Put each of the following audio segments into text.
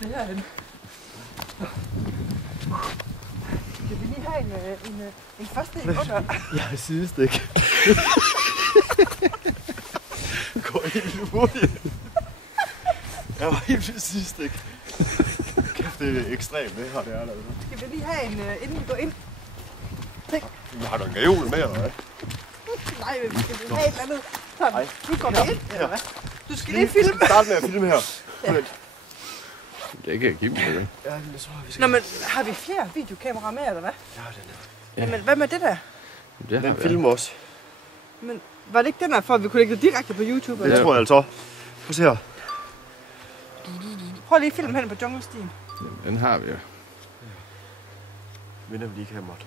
Det er herhen. Skal vi lige have en første en under? Jeg er sidestik. Går helt hurtigt. Jeg var helt vildt sidestik. Kæft, det er ekstremt, det her, det er der. Skal vi lige have en, inden vi går ind? Tænk. Har du en gavle med, eller hvad? Nej, men vi skal lige have et eller andet. Sådan, nu går vi ind, eller hvad? Du skal lige Vi filme. skal starte med at filme her. Det kan jeg give mig. Ja, men det tror jeg, vi skal. Nå, men har vi flere videokameraer med, eller hvad? Ja, den er. Jamen, hvad med det der? Det har Den vi. filmer også. Men var det ikke den der, for at vi kunne lægge det direkte på YouTube? Det Eller? tror jeg altså. Prøv at se her. Prøv lige at filme hen på junglestien. Den har vi jo. Vender vi lige kameraet.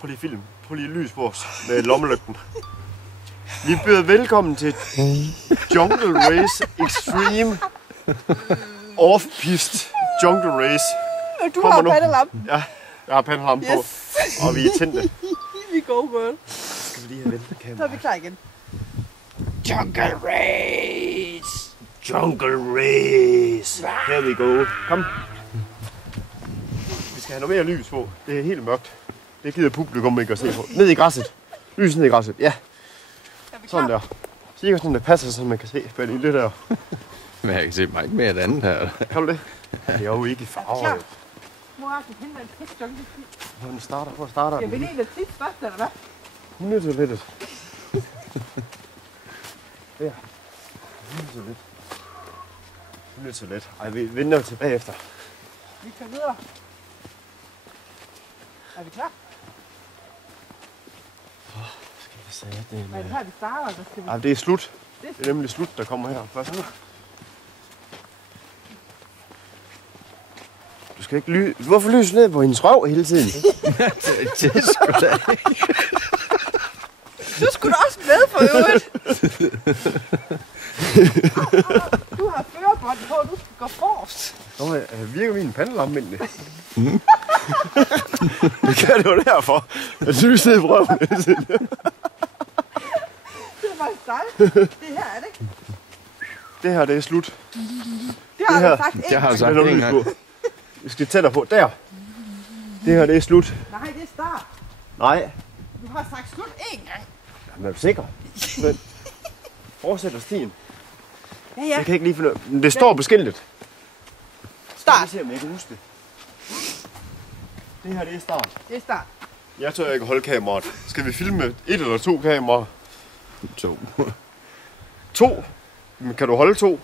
Prøv lige film. Prøv lige lys på os med lommelygten. Vi byder velkommen til Jungle Race Extreme Off-Pist Jungle Race. Du Kommer har nu. pandelampen. Ja, jeg har pandelampen på, Yes. og vi er tændte. Vi går, girl. Skal vi lige have ventet Så er kameraet? vi klar igen. Jungle Race! Jungle Race! Here we go. Kom. Vi skal have noget mere lys på. Det er helt mørkt. Det gider publikum ikke at se på. Ned i græsset. Lys ned i græsset. Ja, Er vi sådan klar? der. Cirka sådan, det passer, så man kan se på det der. Men jeg kan se mig ikke mere af det andet her. Kan du det? Det er jo ikke farver. Klar. Nu har vi hentet en pisse junglesti. Den starter. Hvor starter Jeg vil den? en af sidst først, eller hvad? Hun er så lidt. Der. Hun er så lidt. Hun er så lidt. Ej, vi vender tilbage efter. Vi kører videre. Er vi klar? Skal vi se, det Er det her, vi starter, eller skal vi? Ej, det er slut. Det er nemlig slut, der kommer her først. Du skal ikke lyse. Hvorfor lyser ned på hendes røv hele tiden? Det er sgu da. Du skulle da også med for øvrigt. Du har førerbånd på, du skal gå forrest. Nå, virker min pandelampe egentlig? Det kan det jo derfor. At lyse ned på røven hele tiden. Det er faktisk dig. Det her er det ikke. Det her, det er slut. Det har Det her- du sagt Jeg har en sagt Der er noget en lys gang. på. Vi skal tættere på. Der. Det her, det er slut. Nej, det er start. Nej. Du har sagt slut én gang. Jamen, er du sikker? Men fortsætter stien. Ja, ja. Jeg kan ikke lige finde ud af. Men det står på skiltet. Start. Jeg se, om jeg kan huske det. Det her, det er start. Det er start. Jeg tør ikke holde kameraet. Skal vi filme et eller to kameraer? 2. 2? Men kan du holde 2?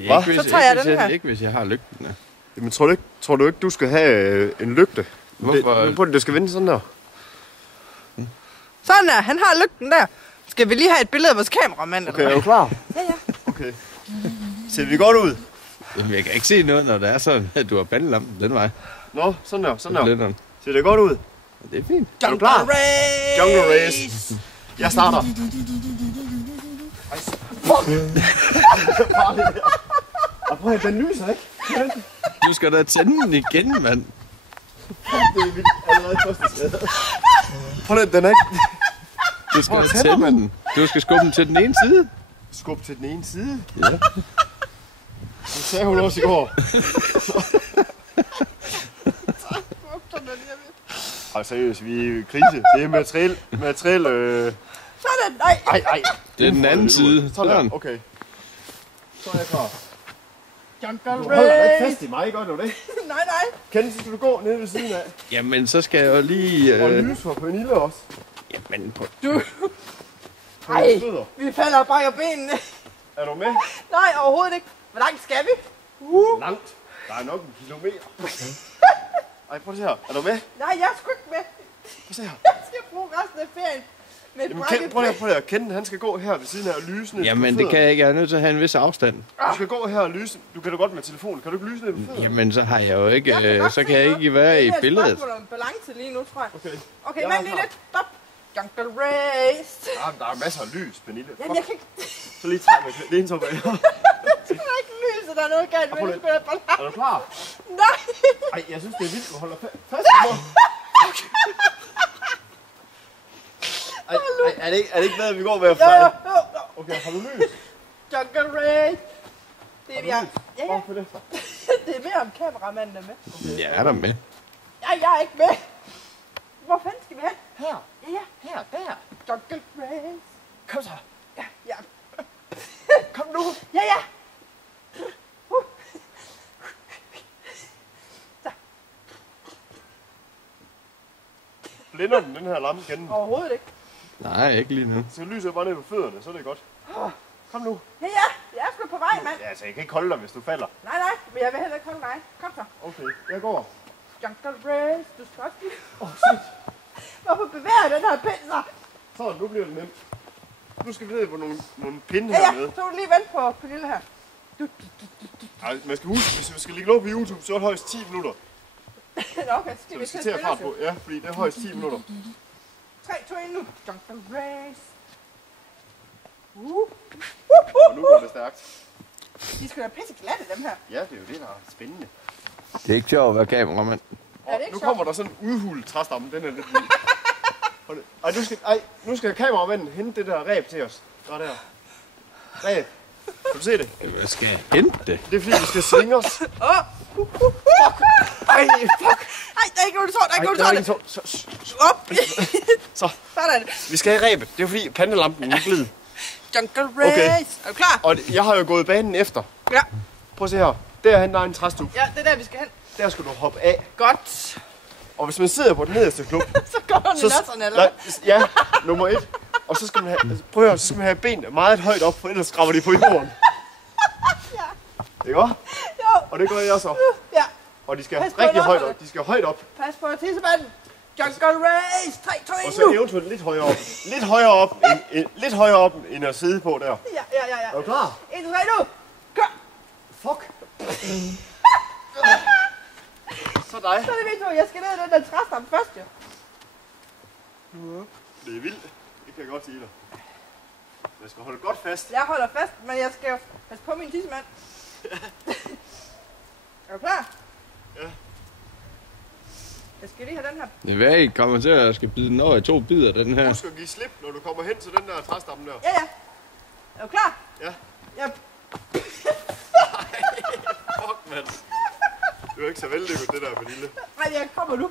Ikke, hvis, Så tager jeg ikke, den her. Ikke hvis jeg har lygten. Ja. Jamen, tror du ikke, du skal have en lygte? Hvorfor? Det skal vende sådan der. Sådan der, han har lygten der. Skal vi lige have et billede af vores kameramand? Okay, er du klar? Ja, ja. Okay. Ser vi godt ud? Jamen, jeg kan ikke se noget, når det er sådan, at du har pandelampen den vej. Nå, sådan der, sådan der. Letteren. Ser det godt ud? Det er fint. Er du klar? Race! Jungle Race. Jeg starter. Ej, fuck! Og prøv at den lyser, ikke? Du skal da tænde den igen, mand. Det er vildt allerede første skade. Prøv at den er ikke... Du skal Prøv da at tænde tænde den. den. Du skal skubbe den til den ene side. Skub til den ene side. Ja. Det sagde hun også i går. Ej, seriøst, vi er i krise. Det er materiel. Sådan, nej. Ej. Det er den anden side. Sådan Sådan. der, okay. Så er jeg klar. Jungle Du holder dig ikke Race. fast i mig, gør du det? Nej, nej. Kenneth, så skal du gå ned ved siden af. Jamen, så skal jeg jo lige... Og lys for Pernille også. Jamen, på... Ej, Støder. vi falder og brækker benene. Er du med? Nej, overhovedet ikke. Hvor langt skal vi? Langt. Der er nok en kilometer. Ej, prøv at se her. Er du med? Nej, jeg er sgu ikke med. Prøv at se her. Jeg skal bruge resten af ferien med et Jamen, brækket prøv lige at Kenneth, han skal gå her ved siden af og lyse ned på Jamen, det fødderne. kan jeg ikke. Jeg er nødt til at have en vis afstand. Du skal gå her og lyse. Du kan da godt med telefonen. Kan du ikke lyse ned på fødderne? Jamen, så har jeg jo ikke... godt så se kan jeg noget. ikke være Det i er et billedet. spørgsmål om balance lige nu, tror jeg. Okay. Okay, Jeg er vent lige klar. lidt. Stop. Jungle Race. Der er masser af lys, Pernille. Jamen, jeg kan ikke... Så lige træk med det ene så bag. Der er ikke lys, og der er noget galt med prøv det. lidt. Spiller balance. Er du klar? Nej. Ej, jeg synes, det er vildt, du holder fast i mig. Ej, er det ikke bedre, at vi går hver Jo, fløj? jo, jo, jo. Okay, har du lys? Jungle Race. Det Det er jeg. Ja, ja. For det. Det er mere om kameramanden er med. Ja, er der med. Ja, jeg er ikke med. Hvor fanden skal vi hen? Her. Ja, ja. Her. Der. Jungle Race. Kom så. Ja, ja. Kom nu. Ja, ja. Blænder den her lampe igen? Overhovedet ikke. Nej, ikke lige nu. Så lyser bare ned på fødderne, så er det godt. Kom nu. Ja, ja. Jeg er sgu på vej, mand. Ja, altså, jeg kan ikke holde dig, hvis du falder. Nej, nej. Men jeg vil heller ikke holde dig. Kom så. Okay, jeg går. Jungle Race. Du skal også lige... Hvorfor bevæger den her pind sig? Så, nu bliver det nemt. Nu skal vi ned på nogle pinde Ja, ja. hernede. Så må du lige vente på Pernille her. Ej, man skal huske, hvis vi skal lægge noget på YouTube, så er det højst 10 minutter. Nå, okay. Så vi skal til at fart på. Ja, fordi det er højst 10 minutter. 3, 2, 1 nu. Jungle Race. Og nu går det stærkt. De skal være pisse glatte, dem her. Ja, det er jo det, der er spændende. Det er ikke sjovt at være kameramand. Er det ikke Nu sjovt? kommer der sådan en udhulet træstamme. Den er lidt vild. Nu skal kameramanden hente det der ræb til os. Der der. Ræb. Kan du se det? Hvad skal jeg hente det? Det er fordi, vi skal svinge os. Fuck! Ej, fuck! Ej, der er ikke noget, du så. Der er ikke noget, du så. Op! Så. Sådan. Vi skal have ræbet. Det er fordi pandelampen er glid. Jungle Race. Okay. Er du klar? Og jeg har jo gået banen efter. Ja. Prøv at se her. Derhen der er en træstup. Ja, det er der, vi skal hen. Der skal du hoppe af. Godt. Og hvis man sidder på den nederste klub, Så går den i nasserne, eller? ja, nummer 1. Og så skal man have, prøv at høre, så skal man have benene meget højt op, for ellers skraber de på jorden. Ja. Det går? Jo. Og det gør jeg så. Ja. Og de skal Pas på rigtig lokkerne. højt op. De skal højt op. Pas på tissemanden. Jungle Race. 3, 2, 1 Og så nu. eventuelt lidt højere op. Lidt højere op, end at sidde på der. Ja. Er du klar? 1, 2, 3 nu. Kør. Fuck. Så dig. Så er det vigtigt, at jeg skal ned i den der træstamme først, jo. Det er vildt. Det kan jeg godt sige dig. Jeg skal holde godt fast. Jeg holder fast, men jeg skal jo passe på min tissemand. Er du klar? Ja. Jeg skal lige have den her. Det er hvad, I kommer til at skal bide den over i 2 bidder, den her. Husk at give slip, når du kommer hen til den der træstamme der. Ja. Er du klar? Ja. Ja. Fuck, mand. Det var ikke så vældig med det der, Pernille. Nej, jeg kommer nu.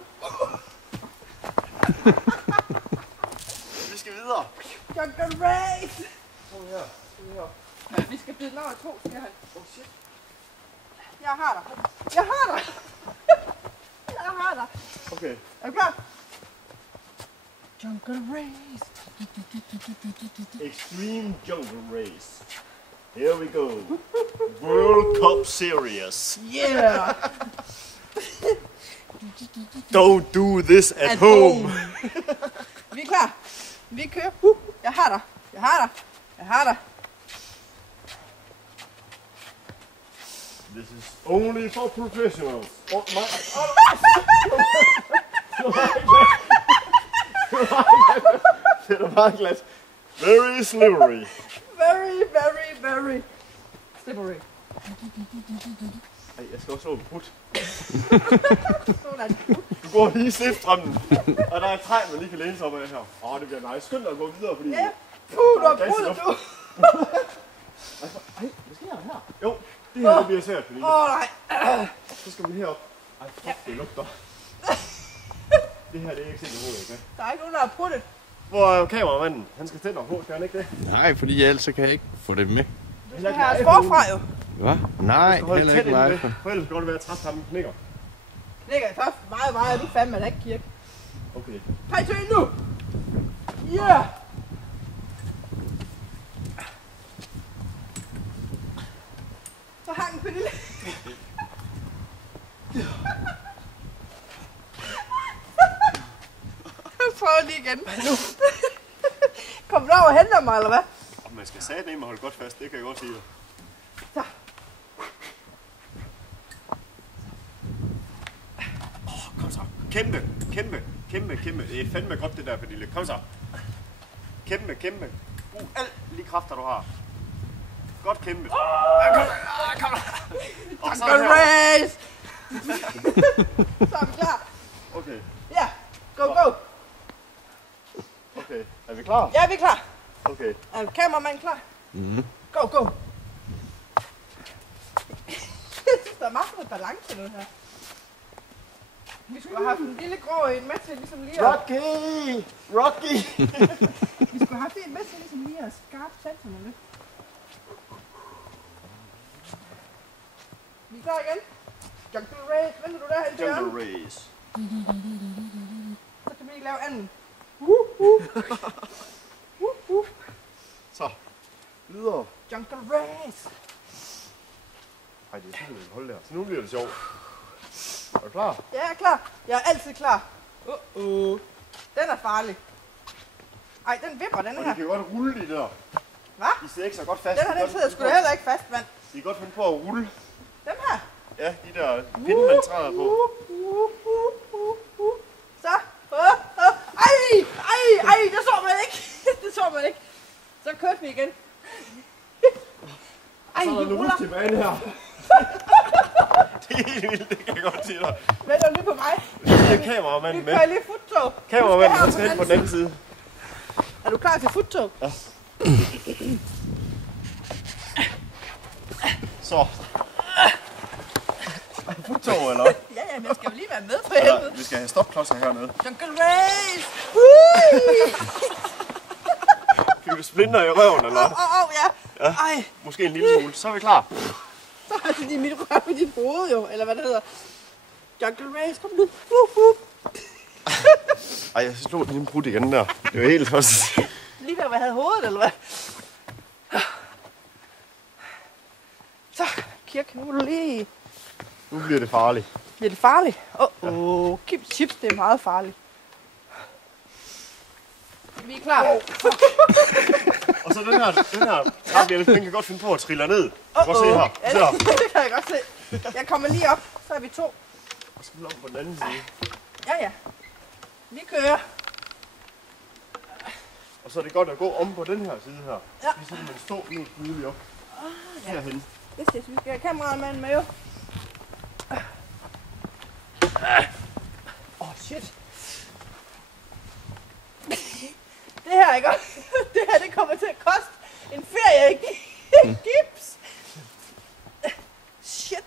Vi skal videre. Jungle Race. Kom her. Vi skal bide den over 2, siger han. Oh shit. Jeg har dig. Jeg har dig. Jeg har dig. Okay. Er du klar? Jungle Race. Extreme Jungle Race. Here we go. World Cup Series. Yeah. Don't do this at home. Vi er klar. Vi kører. Jeg har dig. Jeg har dig. Jeg har dig. This is only for professionals. Oh, my. Det er meget glat. Very slippery. Very, very, very slippery. Ej, jeg skal også slå en put. Sådan. Du går lige i slipstrømmen, og der er et træ, man lige kan læne sig op af her. Det bliver nice. Skynd dig at gå videre, fordi... Ja. Du har brudt, du. Ej, hvad sker der her? Jo, det her det bliver svært, Pernille. Nej. Så skal vi herop. Ej, fuck, det lugter. Det her, det er ikke sikkert hovedet, ikke? Der er ikke nogen, der har pruttet. Hvor er kameramanden? Han skal tænde på, skal han ikke det? Nej, fordi ellers så kan jeg ikke få det med. Du skal have os forfra, jo. Hvad? Nej, heller ikke live. For ellers kan det være, at træstammen knækker. Knækker jeg først meget, og du fandme da ikke kirke. Okay. 3, 2, 1 nu. Yeah. Så hang Pernille. Jeg prøver lige igen. Kom du over og henter mig, eller hvad? Man skal satme med at holde godt fast, det kan jeg godt sige dig. Så. Kom så. Kæmpe. Det er fandme godt det der, Pernille. Kom så. Kæmpe. Brug alt lige kræfter, du har. Godt kæmpe. Kom. Og så Jungle her. Race. Så er vi klar. Okay. Ja, go. Okay. Er vi klar? Ja, vi er klar. Okay. Er kameramanden klar? Mhm. Go. noget balance nu her. Vi skulle have haft en lille grå en med til ligesom lige at... Rocky! Vi skulle have haft en med til ligesom lige at skarpe satserne lidt. Vi er klar igen. Jungle Race, venter du derhen til hjørnet? Jungle Race. Så kan vi ikke lave anden. Så, videre. Jungle Race. Ej, det er sådan, vi holde der. Så nu bliver det sjovt. Er du klar? Ja, jeg er klar. Jeg er altid klar. Den er farlig. Ej, den vipper, den Og her. de kan godt rulle de der. Hvad? De sidder ikke så godt fast. Den her, den sidder sgu da heller ikke fast, mand. De kan godt finde på at rulle. Dem her. Ja, de der pinde, man træder på. Så. Ej, det så man ikke. Det så man ikke. Så kørte vi igen. Ej, Så er der de nu ruller. tilbage her. Det er helt vildt, det kan jeg godt sige dig. Venter lige på mig. Det er kameramanden Vi med. kører lige futtog. Kameramanden, han skal hen på den anden side. Er du klar til futtog? Ja. Så. Futtog, eller? Ja, men jeg skal jo lige være med for helvede. Vi skal have stopklodser hernede. Jungle Race! Fik du splinter i røven, eller? Ja. Ej, Måske en lille smule. Så er vi klar. så har de mit røv i dit hoved jo, eller hvad det hedder. Jungle Race, kom nu. Ej, jeg slog den lige en brud igen der. Det var helt tosset. Lige der, hvor jeg havde hovedet, eller hvad? Så, Kirk, nu er du lige... Nu bliver det farligt. Bliver det farligt? Kim Chips, det er meget farligt. Vi er klar. Og så den her traphjælp, den kan godt finde på at trille ned. Prøv at se her. Ja, Se her. det kan jeg godt se. Jeg kommer lige op, så er vi to. Og så op på den anden side. Ja. Vi kører. Og så er det godt at gå om på den her side her. Ja. Så kan man stå nu tydeligt op. Herhen. Yes, vi skal have kameramanden med jo. Shit. Det her, ikke? Det her, det kommer til at koste en ferie i gips. Shit.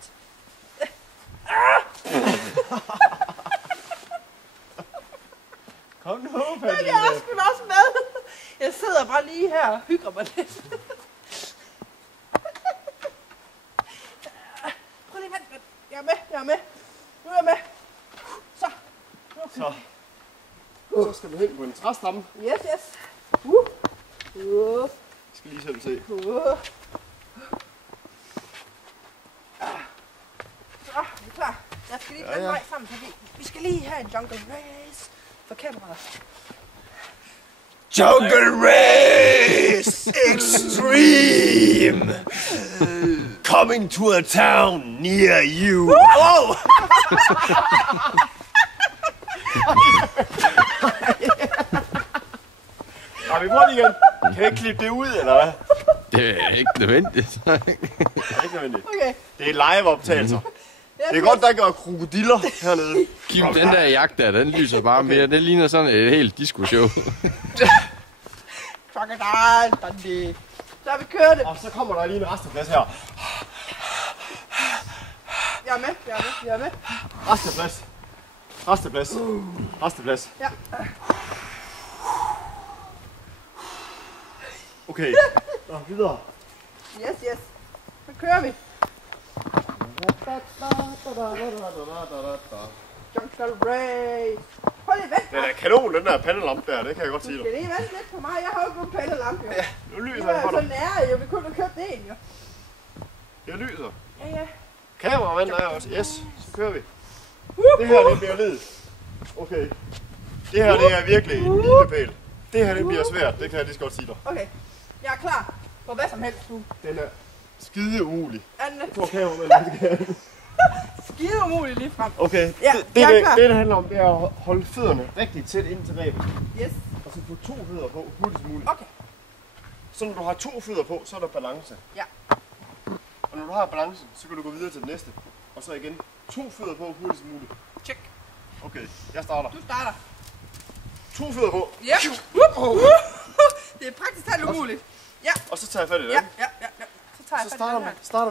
Kom nu, Jeg er sgu da også med. Jeg sidder bare lige her og hygger mig lidt. Prøv lige vent. Jeg er med. Nu er jeg med. Så. Så skal du hen på en træstamme. Yes. Jeg skal lige selv se. Så, vi er klar. Jeg skal lige den vej sammen, fordi vi skal lige have en Jungle Race for kameraet. Jungle Race Extreme! Coming to a town near you. Oh! Ja, vi prøver lige igen. Kan vi ikke klippe det ud, eller hvad? Det er ikke nødvendigt. Det er ikke nødvendigt. Okay. Det er live-optagelser. Det er godt, der gør krokodiller hernede. Kim, den der jagt der, den lyser bare mere. Den ligner sådan et helt disco-show. Crocodile Dundee. Så har vi kørt det. Og så kommer der lige en resteplads her. Jeg er med. Resteplads. Ja. Okay. Nå, videre. Yes. Så kører vi. Jungle Race. Prøv lige vent. Den er kanon, den der pandelampe der, det kan jeg godt sige Du dig. skal lige vente lidt på mig. Jeg har jo ikke nogen pandelampe, jo. Nu Vi lyser var jeg for jo så dig. nære, jo. Vi kunne have købt en, jo. Jeg lyser. Ja. Kameramand er også. Yes, så kører vi. Det her, det bliver led. Okay. Det her, det er virkelig en milepæl. Det her, det bliver svært, det kan jeg lige så godt sige dig. Okay. Jeg er klar på hvad som helst nu. Den er skide umulig. Anne, Jeg tror, kameramanden skal. skide umuligt lige frem. Okay, Ja, det, jeg er klar. det handler om, det er at holde fødderne rigtig tæt ind til rebet. Yes. Og så få 2 fødder på hurtigst muligt. Okay. Så når du har 2 fødder på, så er der balance. Ja. Og når du har balancen, så kan du gå videre til den næste. Og så igen 2 fødder på hurtigst muligt. Check. Okay, jeg starter. Du starter. 2 fødder på. Ja. Det er praktisk talt umuligt. Ja. Og så tager jeg fat i den. Ja. Så tager jeg Så fat i den her. starter